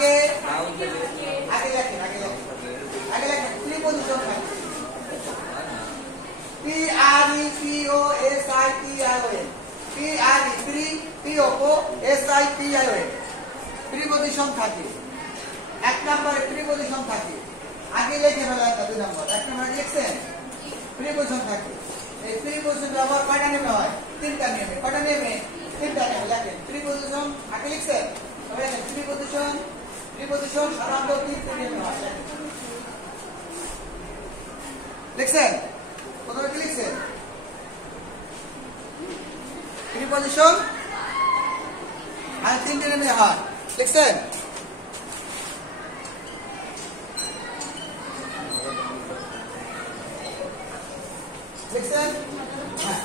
থাকে আগে লেখেন প্রিপজিশন থাকে P R E P O S I P I O N P R E P O S I P I O N preposition থাকে এক নম্বরে preposition থাকে আগে লিখে ফেলেন 2 নম্বর এক নম্বরে লিখছেন প্রিপজিশন থাকে এই প্রিপজিশন ব্যবহার কয়টা নিয়মে হয় তিনটা নিয়মে কয়টা নিয়মে তিনটা নিয়মে লেখেন প্রিপজিশন আগে লিখছেন তবে প্রিপজিশন সাধারণত তিনটা নিয়মে হয় লিখছেন প্রথমে কি লিখছেন প্রিপজিশন আর তিনটা নিয়মে হয় লিখছেন লিখছেন হ্যাঁ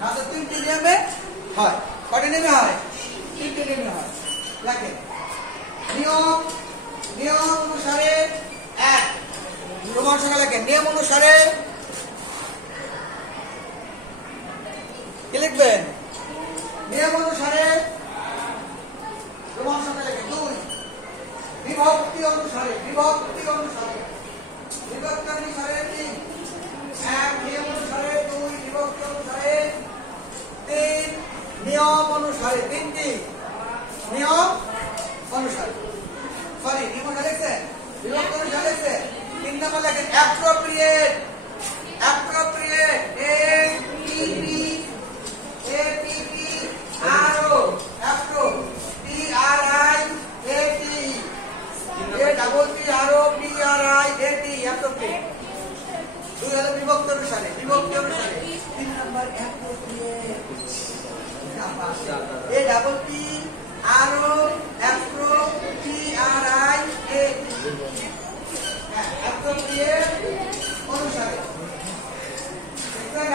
না তিনটি নিয়মে হয় কয়টা নিয়মে হয় তিনটি নিয়মে হয় লেখেন নিয়ম অনুসারে এক প্রমাণ সংখ্যা লেখেন নিয়ম অনুসারে কি লিখবেন নিয়ম অনুসারে প্রমাণ সংখ্যা লেখেন 2 বিভক্তি অনুসারে 3 এক নিয়ম অনুসারে 2 বিভক্তি অনুসারে 3 নিয়ম অনুসারে তিনটি নিয়ম অনুসারে নিয়ম অনুসারে লিখছেন বিভক্তি অনুসারে লিখছেন 3 নম্বর লেখেন অ্যাপ্রোপ্রিয়েট আরো appro P R I A T A double P R O P R I A T appropriate 2 হলো বিভক্তি অনুসারে 3 number appropriate A double P R O appro P R I A T appropriate অনুসারে দেখেন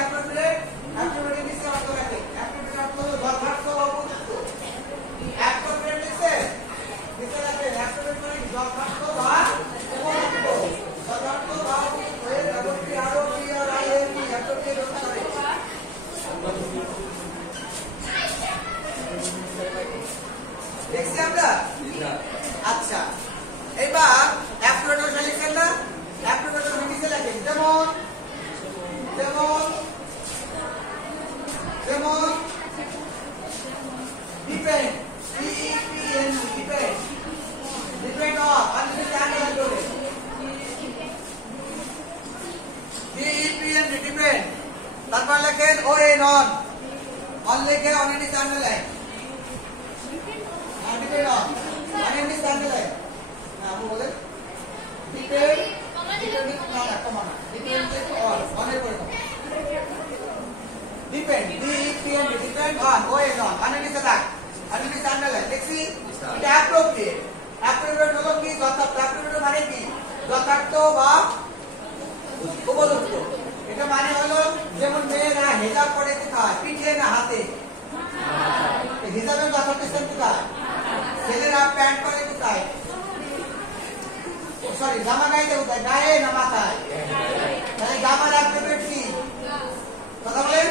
appropriate নিচে অর্থ রাখেন appropriate অর্থ হলো যথার্থ বা উপযুক্ত অ্যাপ্রোপ্রিয়েট নিচে রাখেন অ্যাপ্রোপ্রিয়েট মানে যথার্থ বা উপযুক্ত double P R O P R I A T appropriate অনুসারে দেখছি আমরা আচ্ছা এবার অ্যাপ্রোপ্রিয়েট অনুসারে লিখেন না অ্যাপ্রোপ্রিয়েট অনুসারে নিচে লেখেন যেমন ডিপেন্ড ডিপেন্ড অন আপনি জানেন করে ডিপেন্ড তারপর লেখেন ও এন অন লিখে অন এর নিচে আনলেন ডিপেন্ড অন এর নিচে আনলেন না আপনি বলেন ডিপেন্ড না কমা না ডিপেন্ড অন এর করে depend depend on O N on এর নিচে লাগ আর নিচে আনলেন দেখছি এটা অ্যাপ্রোপ্রিয়েট হলো কি যথার্থ অ্যাপ্রোপ্রিয়েট মানে কি যথার্থ বা উপযুক্ত এটা মানে হলো যেমন মেয়েরা হিজাব পরে কোথায় পিঠে না হাতে হিজাবের যথার্থ স্থান কোথায় ছেলেরা প্যান্ট পরে কোথায় সরি জামা গায়ে কোথায় গায়ে না মাথায় তাহলে জামার অ্যাপ্রোপ্রিয়েট কি কথা বলেন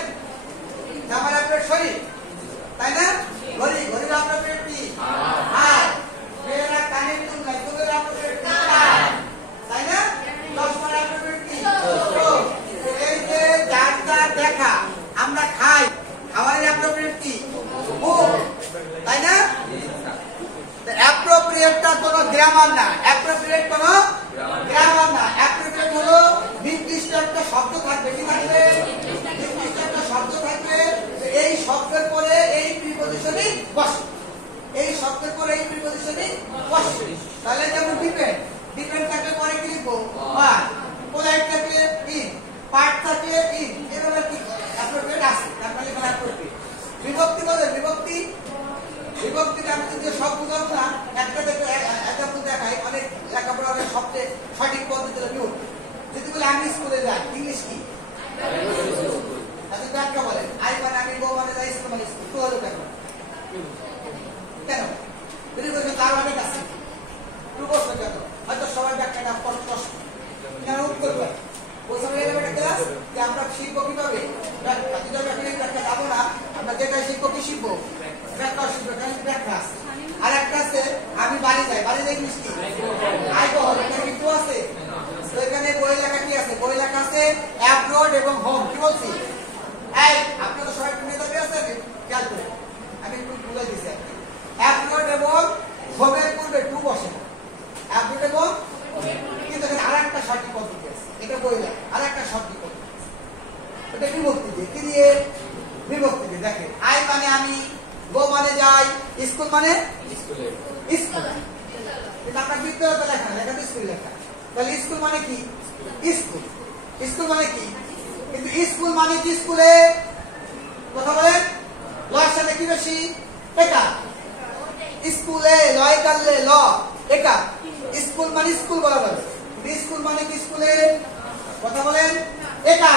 জামার অ্যাপ্রোপ্রিয়েট শরীর তাই না ঘড়ির অ্যাপ্রোপ্রিয়েট কি হাত মেয়েরা কানের দুল নাই দুলের অ্যাপ্রোপ্রিয়েট কি তাই না চশমার অ্যাপ্রোপ্রিয়েট কি এই যে যার দেখা আমরা খাই খাওয়ার অ্যাপ্রোপ্রিয়েট কি তাই না অ্যাপ্রোপ্রিয়েটটা কোনো গ্রামার না অ্যাপ্রোপ্রিয়েট কোনো গ্রামার না অ্যাপ্রোপ্রিয়েট হলো নির্দিষ্ট একটা শব্দ থাকবে কি থাকবে নির্দিষ্ট একটা শব্দ থাকবে এই শব্দের পরে এই প্রিপজিশন সঠিক পদ্ধতি আছে, এটা বই লেখা। আর একটা সঠিক পদ্ধতি আছে, এটা বিভক্তি দিয়ে। কি দিয়ে? বিভক্তি দিয়ে। দেখেন, আই মানে আমি, গো মানে যাই, স্কুল মানে স্কুল। কিন্তু আপনার বিদ্যালয় লেখা, লেখা তো স্কুল লেখা। তাহলে স্কুল মানে কি? স্কুল। স্কুল মানে কি? কিন্তু স্কুল মানে কি? স্কুলে কথা বলেন, লয়ের সাথে কি বেশি? একা। স্কুলে লয় কাললে ল একা। স্কুল মানে স্কুল বলা যাবে, স্কুল মানে কি? স্কুলে কথা বলেন, একা।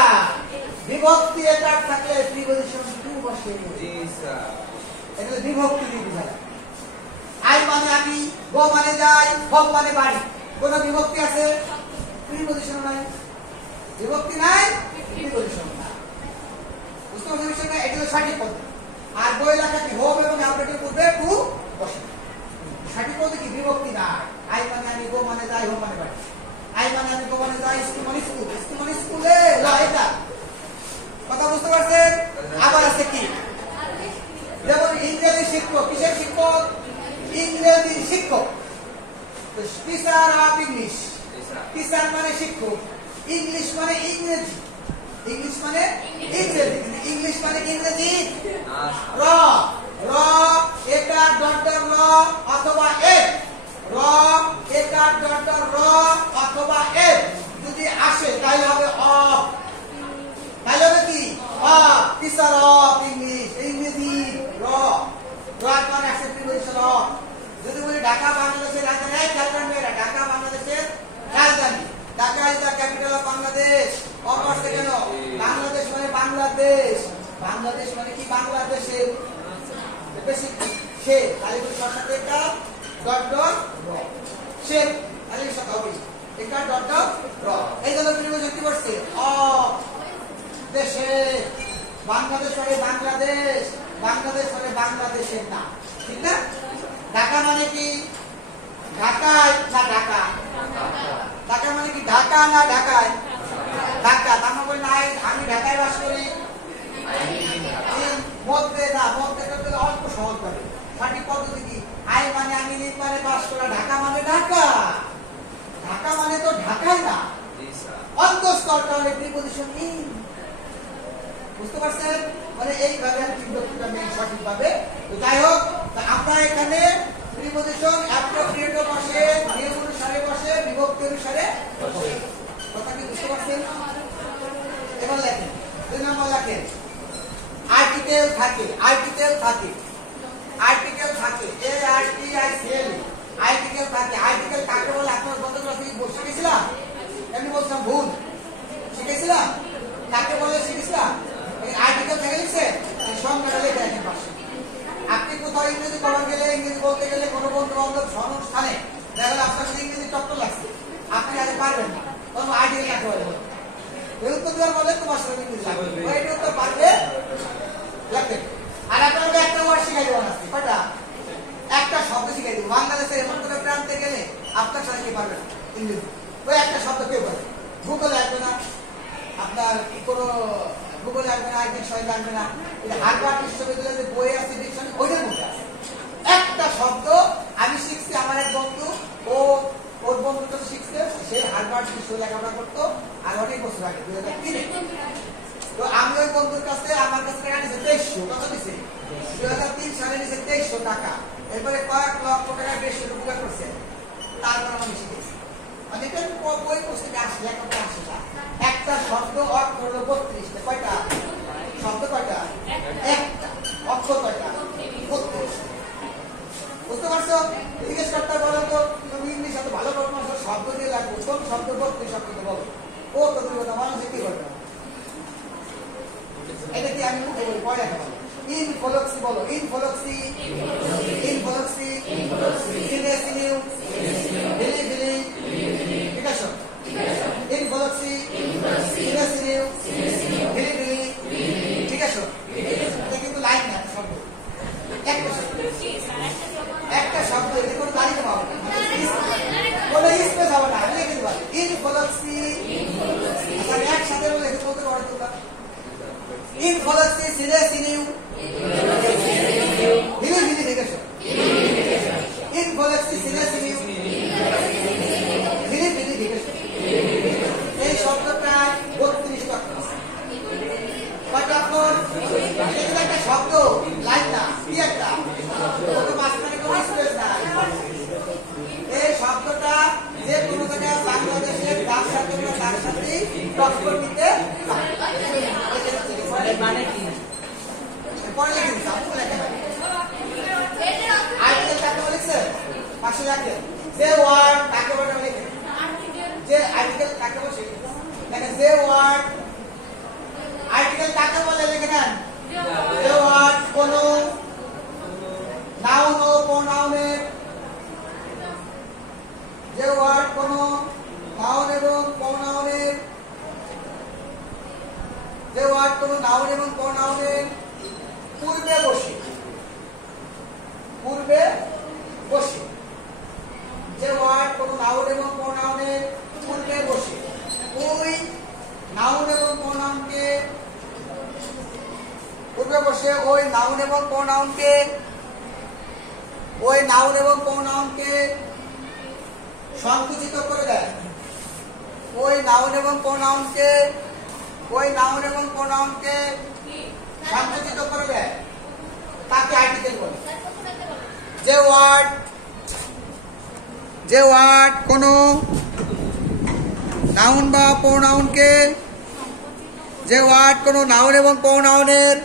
বিভক্তি একা থাকলে প্রিপজিশন টু বসে। এটা বিভক্তি দিয়ে বোঝায়। আই মানে আমি, গো মানে যাই, হোম মানে বাড়ি। কোন বিভক্তি আছে? প্রিপজিশন নাই। বিভক্তি নাই, প্রিপজিশন নাই। বুঝতে পারছেন বিষয়টা? এটা হলো সঠিক পদ্ধতি। আর বই লেখা কি? হোম এবং অ্যাপ্লিকেটিভ করবে টু বসে। সঠিক পদ্ধতি কি? বিভক্তি নাই। আই মানে আমি, গো মানে যাই, হোম মানে বাড়ি। আই মানে আমি, গো মানে যাই, স্কুল মানে স্কুল, স্কুল মানে স্কুলে ল এটা। কথা বুঝতে পারছেন? আবার আছে কি? যেমন ইংরেজি শিক্ষক। কিসের শিক্ষক? ইংরেজি শিক্ষক। Teacher of English. টিচার মানে শিক্ষক, ইংলিশ মানে ইংরেজি। ইংলিশ মানে ইংরেজি, ইংলিশ মানে ইংরেজি। র র এটা ডট র অথবা এফ। র এটা ডট র অথবা এফ যদি আসে তাহলে হবে অফ। তাহলে হবে কি? অফ। টিচার অফ ইংলিশ, ইংরেজি। র র মানে আসে প্রিপজিশন অফ। যদি বলি ঢাকা বাংলাদেশের রাজধানী, খেয়াল রাখবে এটা ঢাকা বাংলাদেশের রাজধানী। Dhaka is the capital of Bangladesh. Of কেন? বাংলাদেশ মানে বাংলাদেশ। বাংলাদেশ মানে কি? বাংলাদেশের বেশি সে তালিপুর সাথে একটা ডট ডট র সে তালিপুর সাথে হবে একটা ডট ডট র। এই জন্য প্রিপজিশন কি করছে? অফ দেশে। বাংলাদেশ মানে বাংলাদেশ, বাংলাদেশ মানে বাংলাদেশের না, ঠিক না? ঢাকা মানে কি? ঢাকায় না ঢাকা? ঢাকা মানে কি? ঢাকা না ঢাকায়? ঢাকা। তার মানে না আমি ঢাকায় বাস করি, মধ্যে না, মধ্যে করতে অল্প সহজ হবে। সঠিক পদ্ধতি কি? আই মানে আমি, লিভ মানে বাস করা, ঢাকা মানে ঢাকা। ঢাকা মানে তো ঢাকায় না, অন্তঃস্থল কারণে প্রিপজিশন ইন। বুঝতে পারছেন? মানে এইভাবে বিভক্তিটা নেই সঠিকভাবে। তো যাই হোক, আমরা এখানে প্রিপজিশন অ্যাপ্রোপ্রিয়েট বসে, নিয়ম অনুসারে বসে, বিভক্তি অনুসারে বসে। কথা কি বুঝতে পারছেন? এবার লেখেন, 2 নম্বর লেখেন, আর্টিকেল থাকে। আর্টিকেল থাকে, আর্টিকেল থাকে, A R T I C L. Article থাকে। আর্টিকেল কাকে বলে? আপনার গত ক্লাসে শিখেছিলাম, আমি বলছিলাম ভুল শিখেছিলাম। কাকে বলে শিখেছিলাম? এই আর্টিকেল থেকে লিখছে সংজ্ঞাটা লেখা আছে পাশে। আপনি কোথাও ইংরেজি পড়া গেলে, ইংরেজি বলতে গেলে কোনো বন্ধু বান্ধব অনুষ্ঠানে দেখা গেল আপনার সাথে ইংরেজি চক্কর লাগছে, আপনি আগে পারবেন না, তখন আর্টিকেল কাকে বলে এই উত্তর দেওয়ার বলে তোমার সাথে ইংরেজি লাগবে, এই উত্তর পারবে লাগবে। আর আপনাকে একটা ওয়ার্ড শিখাই দেবো না, কয়টা? একটা শব্দ শিখাই দেবো। বাংলাদেশে এমন করে প্রান্তে গেলে আপনার সাথে কে পারবে না ইংরেজি, ওই একটা শব্দ কেউ পারবে। গুগলে আসবে না, আপনার কোনো গুগলে আসবে না, আইটি সহায়তা আসবে না। এটা হার্ভার্ড বিশ্ববিদ্যালয়ের যে বই আছে ডিকশনারি, ওইটার মধ্যে আছে একটা শব্দ। আমি শিখছি, আমার এক বন্ধু, ওর বন্ধুটা শিখছে, সে হার্ভার্ড বিশ্ববিদ্যালয়ে লেখাপড়া করতো, আর অনেক বছর আগে 2003-এ। তো আমি ওই বন্ধুর কাছে, আমার কাছে টাকা নিয়েছে 2300 টাকা দিছে, 2003 সালে নিয়েছে 2300 টাকা। এরপরে কয়েক লক্ষ টাকা বেশি উপকার করছে, তারপর আমি শিখেছি। মানে বই পুস্তকে আসে, লেখাপড়া আসে না। একটা শব্দ অর্থ হলো 32টা। কয়টা শব্দ? কয়টা? একটা। অক্ষর কয়টা? 32। বুঝতে পারছো? জিজ্ঞেস করতে বলো তো, তুমি ইংলিশ এত ভালো করো, শব্দ দিয়ে লাগবে, কোন শব্দ 32 শব্দ বলো? ও তো তুমি কথা মানুষে কি করবে? এটা কি আমি মুখে বলি, পড়ে লেখা বলো। ইনফ্লক্সি বলো, ইনফ্লক্সি, ইনফ্লক্সি, সিনেসিনিউ, বিলি বিলি, ঠিক আছে? ইনফ্লক্সি, সিনেসিনিউ, বিলি বিলি, ঠিক আছে? এটা কিন্তু লাইন না, শব্দ। একটা শব্দ, একটা শব্দ, এটা কোনো তারিখে পাবো না, কোনো স্পেস হবে না, লিখে দিতে পারবে। ইনফ্লক্সি, একসাথে বলে বলতে পারো তোমরা। ইনফ্লক্সি, সিনেসিনিউ, বিলি বিলি, ঠিক আছে? ইনফ্লক্সি, সিনেসিনিউ, বিলি বিলি, ঠিক আছে? টক্করটিতে মানে কি? পরে লিখে দিচ্ছি, আপনি লেখেন। আর্টিকেল কাকে বলেছে? পাশে রাখেন। যে ওয়ার্ড কাকে বলে লিখেন। যে আর্টিকেল কাকে বলে দেখেন, যে ওয়ার্ড আর্টিকেল কাকে বলে লিখে নেন। যে ওয়ার্ড কোন নাউন ও প্রোনাউনের, যে ওয়ার্ড কোন নাউন এবং প্রোনাউনের, যে ওয়ার্ড কোন নাউন এবং প্রোনাউনের পূর্বে বসে, পূর্বে বসে, যে ওয়ার্ড কোন নাউন এবং প্রোনাউনের পূর্বে বসে ওই নাউন এবং প্রোনাউনকে, পূর্বে বসে ওই নাউন এবং প্রোনাউনকে, ওই নাউন এবং প্রোনাউনকে সংকুচিত করে দেয়, ওই নাউন এবং প্রোনাউনকে, ওই নাউন এবং প্রোনাউনকে সংকুচিত করে দেয়, তাকে আর্টিকেল বলে। যে ওয়ার্ড কোন নাউন বা প্রোনাউনকে, যে ওয়ার্ড কোন নাউন এবং প্রোনাউনের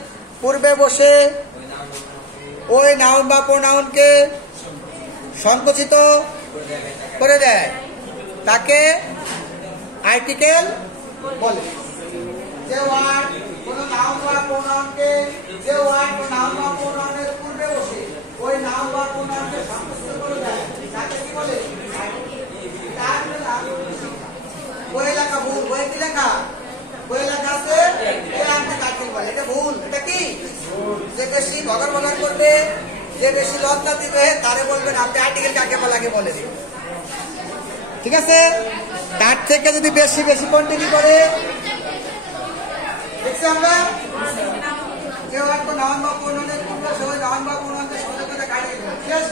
পূর্বে বসে ওই নাউন বা প্রোনাউনকে সংকুচিত করে দেয়, তাকে আর্টিকেল বলে। যে ওয়ার্ড কোন নাউন বা প্রোনাউনকে, যে ওয়ার্ড কোন নাউন বা প্রোনাউনের পূর্বে বসে ওই নাউন বা প্রোনাউনকে সংকুচিত করে দেয়, তাকে কি বলে? বই লেখা ভুল, বই কি লেখা? বই লেখা আছে আর্টিকেল বলে, এটা ভুল। এটা কি? যে বেশি বগর বগর করবে, যে বেশি লজ্জা দিবে তারে বলবেন আপনি আর্টিকেল কাকে বলে আগে বলে দিন, ঠিক আছে? তার থেকে যদি বেশি বেশি কন্টিনিউ করে দেখছি আমরা, যে ওয়ার্ড কোন নাউন বা প্রোনাউনের পূর্বে বসে ওই নাউন বা প্রোনাউনকে সংকুচিত করে আর্টিকেল বলে। শেষ।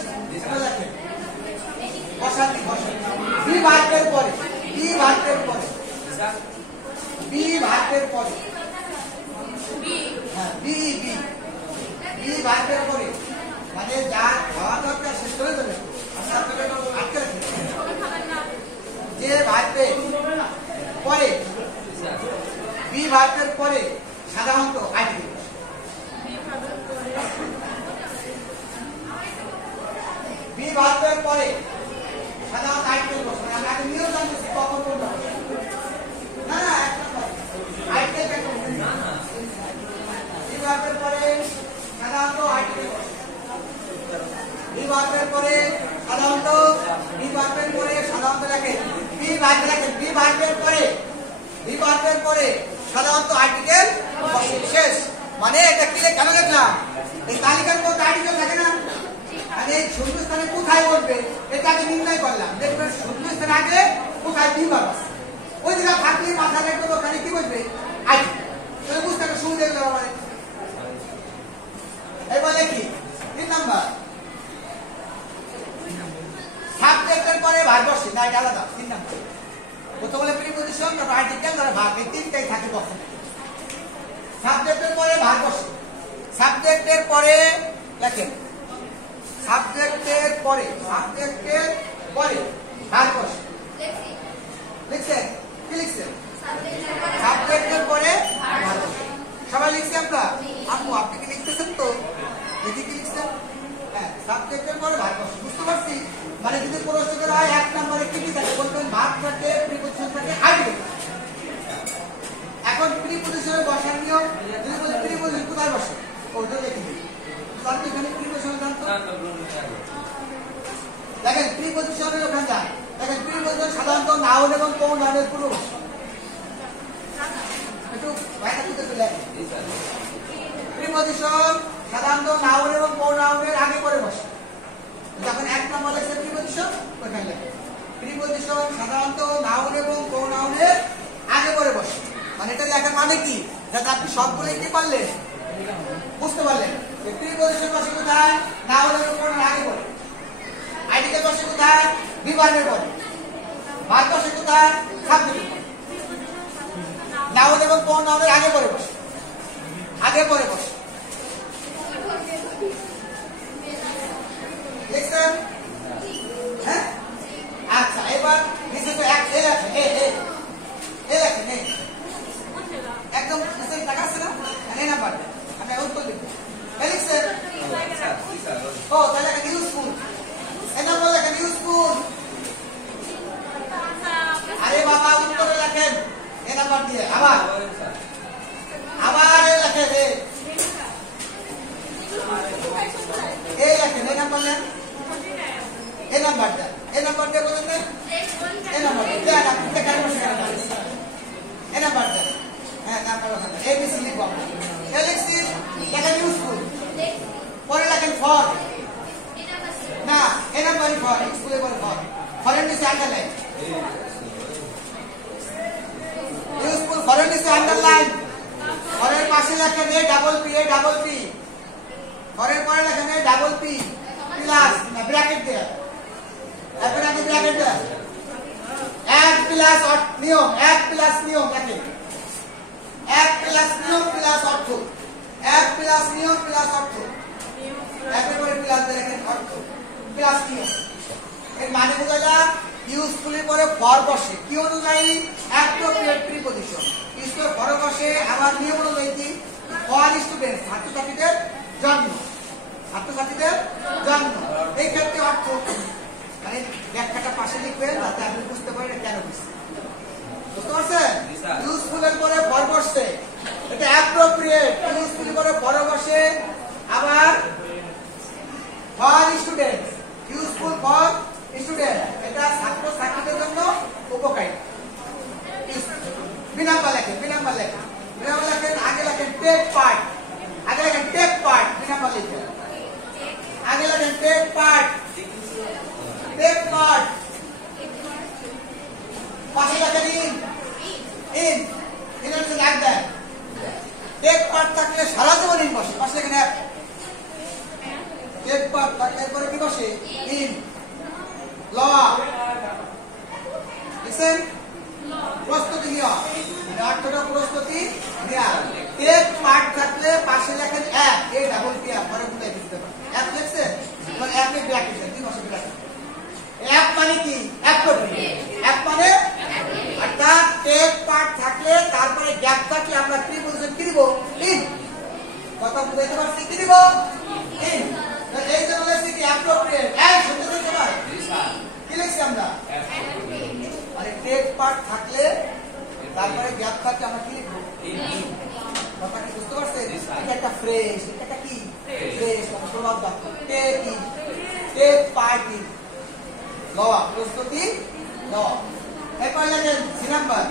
বসাতে বি ভার্বের পরে, বি ভার্বের পরে, বি ভার্বের পরে, হ্যাঁ বি বি বি ভার্বের পরে, মানে যা খাওয়া দরকার শেষ করে দেবে, আটকে রাখবে। যে ভার্বের পরে, বি ভার্বের পরে সাধারণত আর্টিকেল, বি ভার্বের পরে সাধারণত আর্টিকেল বসে। আমি আগে নিয়ম জানতেছি কখন কোনটা বসে। না না আর্টিকেল কাকে বলে? বি ভার্বের পরে সাধারণত আর্টিকেল বসে। বি ভার্বের পরে সাধারণত, বি ভার্বের পরে সাধারণত রাখেন, বি ভার্ব রাখেন, বি ভার্বের পরে, বি ভার্বের পরে সাধারণত আর্টিকেল বসে। শেষ। মানে এটা কি কেন লিখলাম? এই তালিকার মধ্যে আর্টিকেল থাকে না, মানে এই শূন্যস্থানে কোথায় বলবে এটাকে নির্ণয় করলাম। দেখবেন শূন্যস্থান আগে কোথায় বি ভার্ব আছে, ওই জায়গা থাকলে মাথা রেখে ওখানে কি বলবে? আর্টিকেল। তাহলে বুঝতে হবে সুবিধা গেল। মানে এবারে কি 3 নাম্বার, সাবজেক্টের পরে ভার্ব বসে না, এটা আলাদা। 3 নাম্বার প্রথম বলে প্রিপজিশন, তারপর আর্টিকেল, তারপর ভার্ব, এই তিনটাই থাকে বসে। সাবজেক্টের পরে ভার্ব বসে, সাবজেক্টের পরে লেখেন, সাবজেক্টের পরে, সাবজেক্টের পরে ভার্ব বসে। লিখছেন? কি লিখছেন? সাবজেক্টের পরে ভার্ব বসে। সবাই লিখছি আমরা? আপু আপনি কি লিখতেছেন? তো দেখি কি লিখছেন। হ্যাঁ, সাবজেক্টের পরে ভার্ব বসে। বুঝতে পারছি? মানে যদি প্রশ্ন করা হয় 1 নম্বরে কি কি থাকে বলবেন? ভার্ব থাকে, প্রিপজিশন থাকে, আর্টিকেল। এখন প্রিপজিশনে বসার নিয়ম, যদি বলি প্রিপজিশন কোথায় বসে ওটা লিখে দিই। আপনি এখানে প্রিপজিশন জানতো? দেখেন প্রিপজিশনের ওখানে যান, দেখেন প্রিপজিশন সাধারণত নাউন এবং প্রোনাউনের পূর্বে বসে। একটু বাইরে দিতে চলে আসেন। প্রিপজিশন সাধারণত নাউন এবং প্রোনাউনের আগে পরে বসে। যখন 1 নম্বর লেখছে প্রিপজিশন ওখানে লেখেন। প্রিপজিশন সাধারণত নাউন এবং প্রোনাউনের আগে পরে বসে। মানে এটা লেখার মানে কি? যাতে আপনি সবগুলো কি পারলেন, বুঝতে পারলেন। প্রিপজিশন বসে কোথায়? নাউন এবং প্রোনাউন আগে পরে। আর্টিকেল বসে কোথায়? বি ভার্বের পরে। ভার্ব বসে কোথায়? সাবজেক্টের পরে। নাউন এবং প্রোনাউনের আগে পরে বসে, আগে পরে বসে। লিখছেন? হ্যাঁ, আচ্ছা এবার নিচে তো এক এ লেখেন, এ লেখেন, লেখেন এ নাম্বার দিয়ে আবার এই লেখেন এই লেখেন এই নাম্বার লেন এই নাম্বার দিয়ে বলেন না এই নাম্বার দিয়ে আপনি দেখার বসে এই নাম্বার দিয়ে হ্যাঁ নাম্বার ওখানে এবিসি লিখব আমরা লিখছি লেখেন ইউজফুল পরে লেখেন ফর না এই নাম্বারই ফর স্কুলে পরে ফরের নিচে আন্ডারলাইন ইউজফুল ফরের নিচে আন্ডারলাইন ফরের পাশে লেখেন এ ডাবল পি ফরের পরে লেখেন এ ডাবল পি প্লাস ব্র্যাকেট দেয়া এখন আমি ব্র্যাকেট দেয়া এক প্লাস নিয়ম লেখেন এক প্লাস নিয়ম প্লাস অর্থ এক প্লাস নিয়ম প্লাস অর্থ একেবারে প্লাস দিয়ে লেখেন অর্থ প্লাস নিয়ম এর মানে বোঝালা ইউজফুলের পরে ফর বসে কি অনুযায়ী অ্যাপ্রোপ্রিয়েট প্রিপজিশন ইউজফুল ফর বসে আমার নিয়ম অনুযায়ী কি ফর স্টুডেন্ট ছাত্রছাত্রীদের জন্ম এই ক্ষেত্রে অর্থ মানে ব্যাখ্যাটা পাশে লিখবেন যাতে আপনি বুঝতে পারেন কেন বুঝছেন বুঝতে পারছেন ইউজফুলের পরে ফর বসে এটা অ্যাপ্রোপ্রিয়েট ইউজফুলের পরে ফর বসে আবার for student useful for student এটা ছাত্রছাত্রীদের জন্য উপকারী বিনাম্বার লেখেন আগে লেখেন টেক পার্ট বিনাম্বার লিখেন আগে লেখেন টেক পার্ট পাশে লেখেন ইন হচ্ছে লাগ দেন টেক পার্ট থাকলে সারা জীবন ইন বসে পাশে লেখেন অ্যাপ টেক পার্ট থাকলে এরপরে কি বসে ইন ল লিসেন প্রস্তুতি নেওয়া অর্থটা প্রস্তুতি নেওয়া টেক পার্ট থাকলে পাশে লেখেন অ্যাপ এ ডাবল পি অ্যাপ পরে বুঝাই দিতে পারেন অ্যাপ লিখছেন মানে অ্যাপে ব্র্যাকেট দেন কি বসে ব্র্যাকেট অ্যাপ মানে কি অ্যাপ মানে অর্থাৎ টেক পার্ট থাকলে তারপরে গ্যাপ থাকলে আমরা প্রিপজিশন কি দিব ইন কথা বুঝাইতে পারছি কি দিব ইন এই জন্য লেখছি কি অ্যাপ্রোপ্রিয়েট এই শুনতে দিতে পারে কি লিখছি আমরা মানে টেক পার্ট থাকলে তারপরে গ্যাপ থাকলে আমরা কি লিখব ইন কথা কি বুঝতে পারছেন এটা একটা ফ্রেজ এটা কি ফ্রেজ প্রভাব দাও টেক পার্ট ইন লওয়া প্রস্তুতি লওয়া এরপর লেখেন সি নাম্বার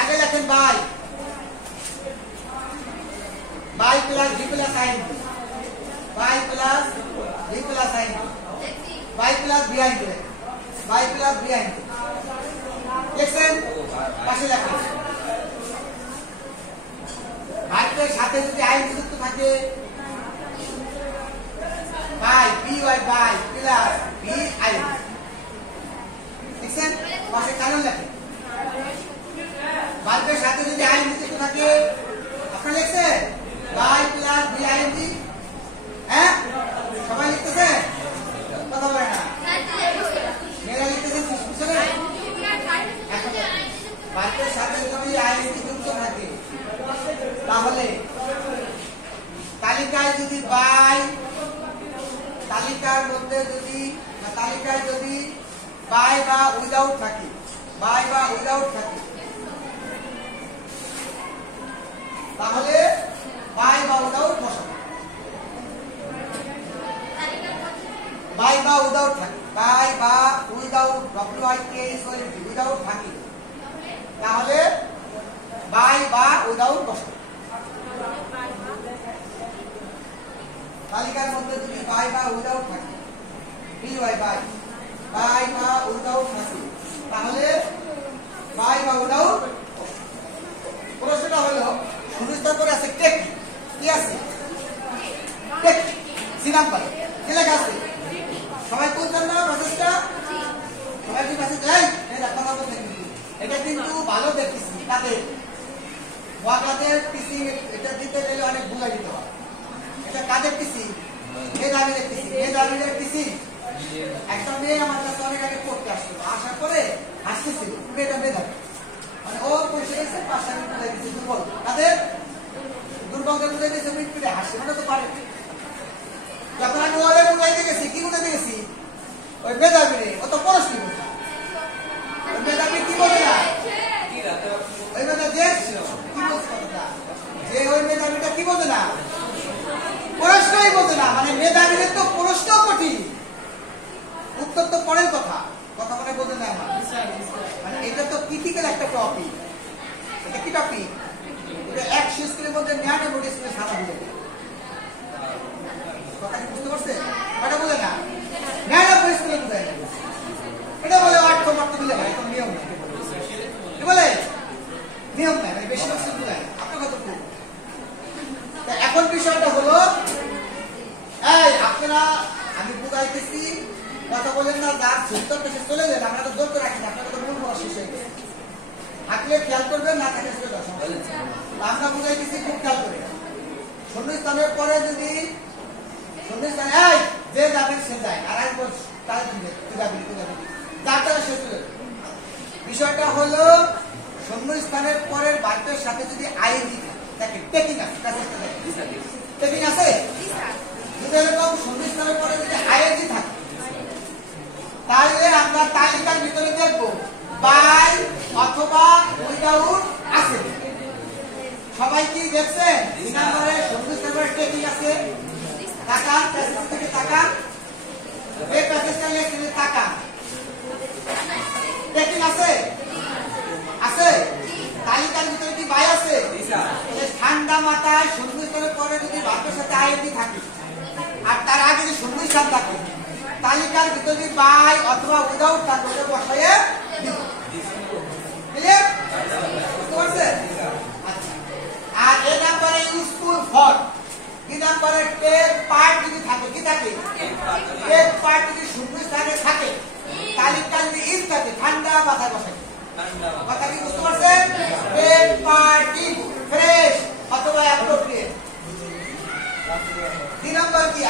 আগে লেখেন by plus V plus sign by plus V plus sign by plus behind লিখছেন পাশে লেখেন ভাইয়ের সাথে যদি আইন যুক্ত থাকে বাই প্লাস বি আইন লিখছেন পাশে কারণ লেখেন ভাইয়ের সাথে যদি আইন যুক্ত থাকে আপনারা লিখছেন বাই প্লাস বি আইন হ্যাঁ সবাই লিখতেছেন কথা বলে না মেয়েরা লিখতেছেন বুঝছেন ভাইয়ের সাথে যদি আইন যুক্ত থাকে তাহলে তালিকায় যদি তালিকার মধ্যে যদি বাই বা উইদাউট থাকে তাহলে বাই বা উইদাউট বসাবো বাই বা উইদাউট থাকে উইদাউট থাকে তাহলে বাই বা উইদাউট বসাবো তালিকার মধ্যে যদি বাই বা উইদাউট থাকে বাই বা উইদাউট থাকে তাহলে বাই বা উইদাউট প্রশ্নটা হলো শূন্যস্থান করে আছে টেক কি আছে টেক সি নাম্বার কি লেখা আছে সবাই বুঝছেন না মেসেজটা সবাই কি মেসেজ দেয় কথা বলতে এটা কিন্তু ভালো দেখতেছি তাদের ওয়াকাদের পিসি এটা দিতে গেলে অনেক ভুল দিতে হয় এটা কাদের পিসি মেধাবীদের পিসি একটা মেয়ে আমার কাছে অনেক আগে পড়তে আসতো আসার পরে হাসতেছিল মেয়েটা মেধাবী মানে ও পয়সা গেছে পাশে আমি বুঝাই দিচ্ছি দুর্বল তাদের দুর্বলকে বুঝাই দিয়েছে পিঠ পিঠে হাসছে মানে তো পারে যখন আমি ওরে বুঝাইতে গেছি কি বুঝাইতে গেছি ওই মেধাবী রে ও তো পড়াশোনা করছে মেধাবী কি বলে না ক্রিটিক্যাল একটা টপিক। এটা কি টপিক? এটা 100 স্কুলের মধ্যে 99 স্কুলে সাদা হয়ে যাবে। কথা কি বুঝতে পারছেন? এটা বলে না 99 স্কুলে বুঝায় না। এটা বলে 8 মাত্র দিলে ভাই কোনো নিয়ম নেই। কি বলে? নিয়ম নাই, মানে বেশি মার্কস দিলে আপনার কত খুব। এখন বিষয়টা হলো এই আপনারা আমি বুঝাইতেছি কথা বলেন না, যার সুন্দর পেশে চলে যান আমরা তো জোর করে রাখি, আপনারা তো মূল পড়া শেষ হয়ে গেছে। থাকলে খেয়াল করবেন, না থাকলে চলে যাওয়া আমরা বুঝাইতেছি খুব খেয়াল করে। শূন্যস্থানের পরে যদি শূন্যস্থানে এই যে যাবেন সে যায়, আর একবার তারা দিবে যাবে যার দ্বারা সে চলে যাবে। বিষয়টা হলো শূন্যস্থানের পরের বাক্যের সাথে যদি আইএনজি থাকে, টেকিং আছে, টেকিং আছে, যদি এরকম শূন্যস্থানের পরে যদি আইএনজি থাকে তাহলে আমরা তালিকার ভিতরে দেখবো বাই অথবা উইদাউট আছে। সবাই কি দেখছেন? দুই নম্বরে শূন্যস্থানের টেকিং আছে, তাকান প্যাসেজ থেকে তাকান, এই প্যাসেজটা লেখলে তাকান, টেকিং আছে, আছে তালিকার ভিতরে কি বাই আছে? ঠান্ডা মাথায় শূন্যস্থানের পরে যদি বাক্যের সাথে আইএনজি থাকে আর তার আগে যদি শূন্যস্থান থাকে তালিকার ভিতরে যদি বাই অথবা উইদাউট থাকে ওটা বসায়ে দিব। ক্লিয়ার? বুঝতে পারছেন? আচ্ছা, আর এই নাম্বারে ইউজফুল ফর, দুই নাম্বারে টেক পার্ট যদি থাকে, কি থাকে? টেক পার্ট যদি শূন্যস্থানে থাকে তালিকা যদি ইজ থাকে ঠান্ডা মাথায় বসাই। কথা কি বুঝতে পারছেন? টেক পার্ট ইজ ফ্রেশ অথবা অ্যাপ্রোপ্রিয়েট। দুই নাম্বার কি?